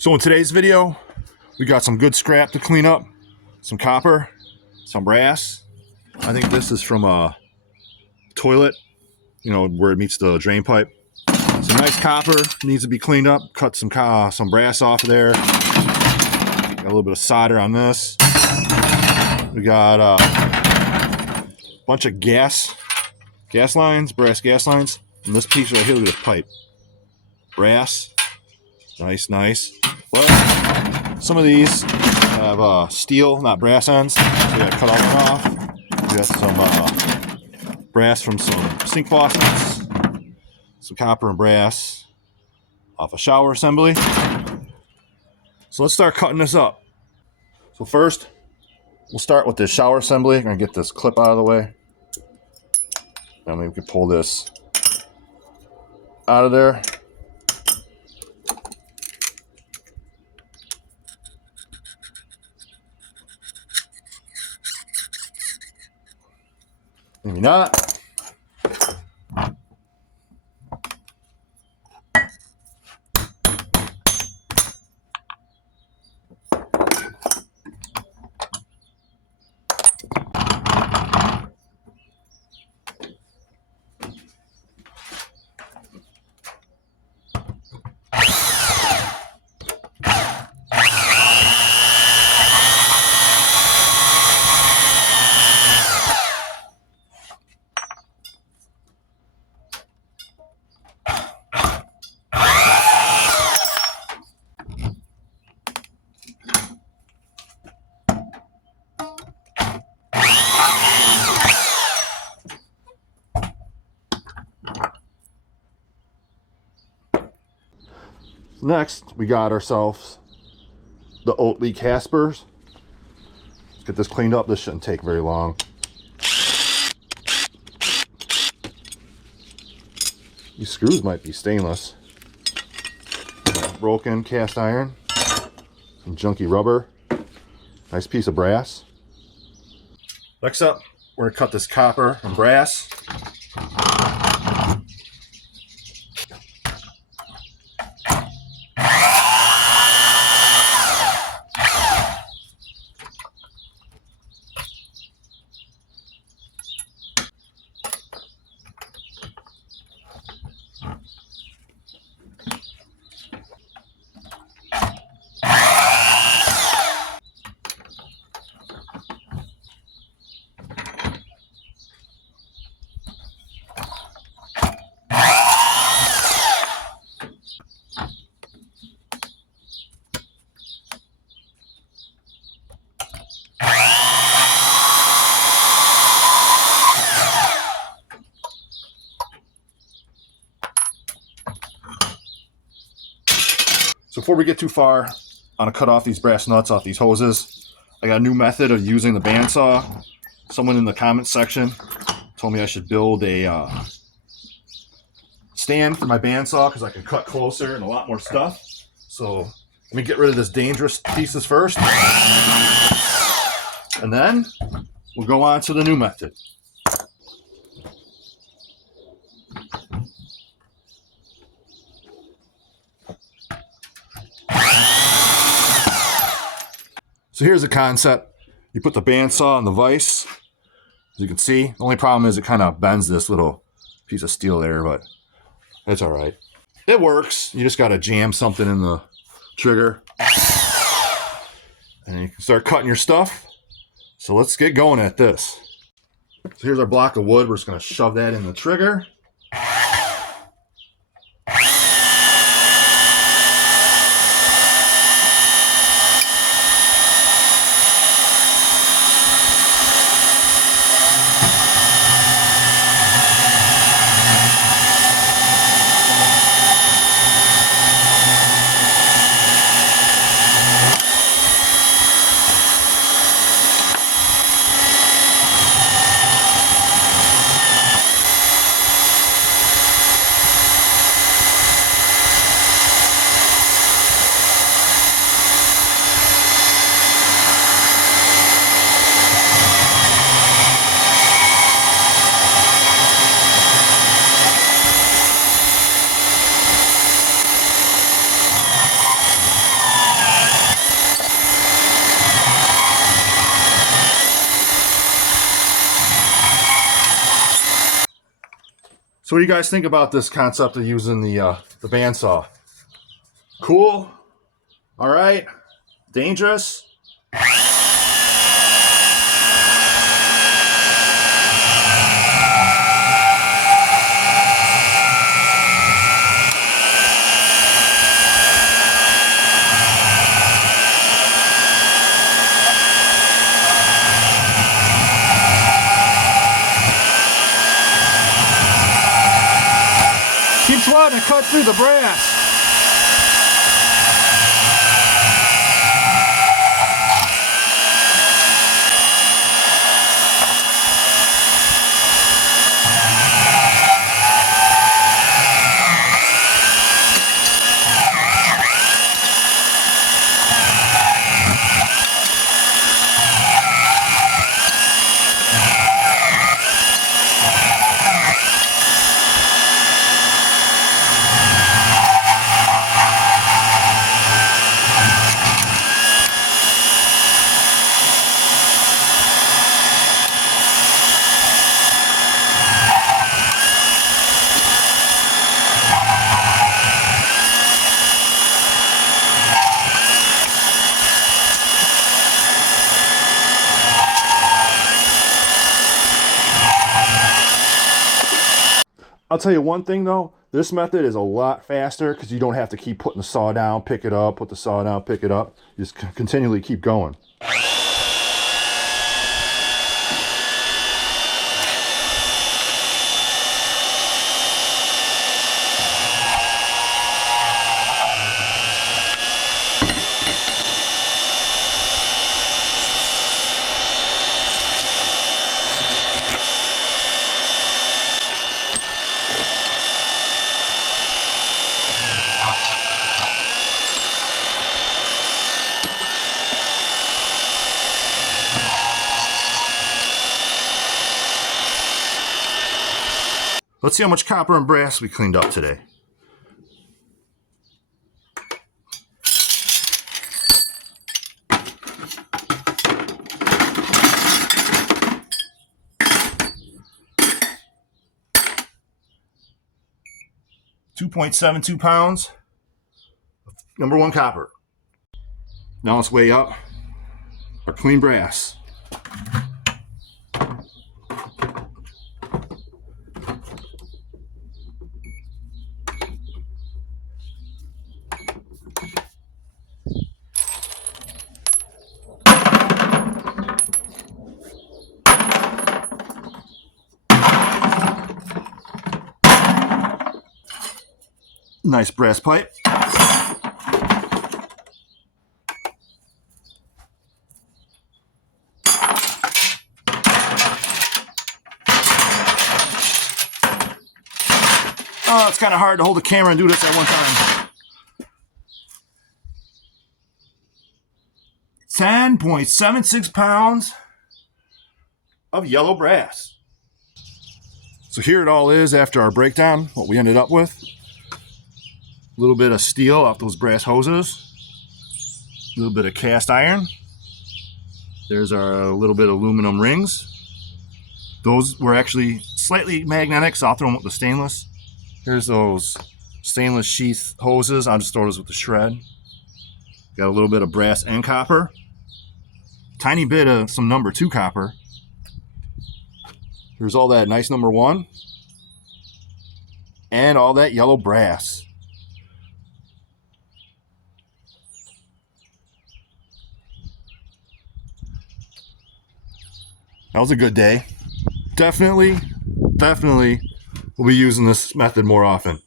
So in today's video, we got some good scrap to clean up, some copper, some brass. I think this is from a toilet, you know, where it meets the drain pipe. Some nice copper needs to be cleaned up. Cut some brass off of there. Got a little bit of solder on this. We got a bunch of gas lines, brass gas lines. And this piece right here, look at this pipe. Brass. Nice. But some of these have steel, not brass ends. So we gotta cut all that off. We got some brass from some sink faucets. Some copper and brass off a shower assembly. So let's start cutting this up. So first, we'll start with this shower assembly. I'm gonna get this clip out of the way. Then we can pull this out of there. Maybe not. Next, we got ourselves the Oatly Caspers. Let's get this cleaned up. This shouldn't take very long. These screws might be stainless. Broken cast iron. Some junky rubber. Nice piece of brass. Next up, we're going to cut this copper and brass. So before we get too far, I'm gonna cut off these brass nuts off these hoses. I got a new method of using the bandsaw. Someone in the comment section told me I should build a stand for my bandsaw because I can cut closer and a lot more stuff. So let me get rid of this dangerous pieces first. And then we'll go on to the new method. So here's the concept. You put the bandsaw in the vise. As you can see, the only problem is it kind of bends this little piece of steel there, but it's all right. It works. You just got to jam something in the trigger. And you can start cutting your stuff. So let's get going at this. So here's our block of wood. We're just going to shove that in the trigger. So what do you guys think about this concept of using the bandsaw? Cool? All right? Dangerous? Keep swatting to cut through the brass. I'll tell you one thing though, this method is a lot faster because you don't have to keep putting the saw down, pick it up, put the saw down, pick it up. You just continually keep going. Let's see how much copper and brass we cleaned up today. £2.72 number one copper. Now let's weigh up our clean brass. Nice brass pipe. Oh, it's kind of hard to hold the camera and do this at one time. 10.76 pounds of yellow brass. So here it all is after our breakdown, what we ended up with. A little bit of steel off those brass hoses, a little bit of cast iron. There's our little bit of aluminum rings. Those were actually slightly magnetic, so I'll throw them with the stainless. Here's those stainless sheath hoses. I'll just throw those with the shred. Got a little bit of brass and copper. Tiny bit of some number 2 copper. Here's all that nice number 1. And all that yellow brass. That was a good day. Definitely we'll be using this method more often.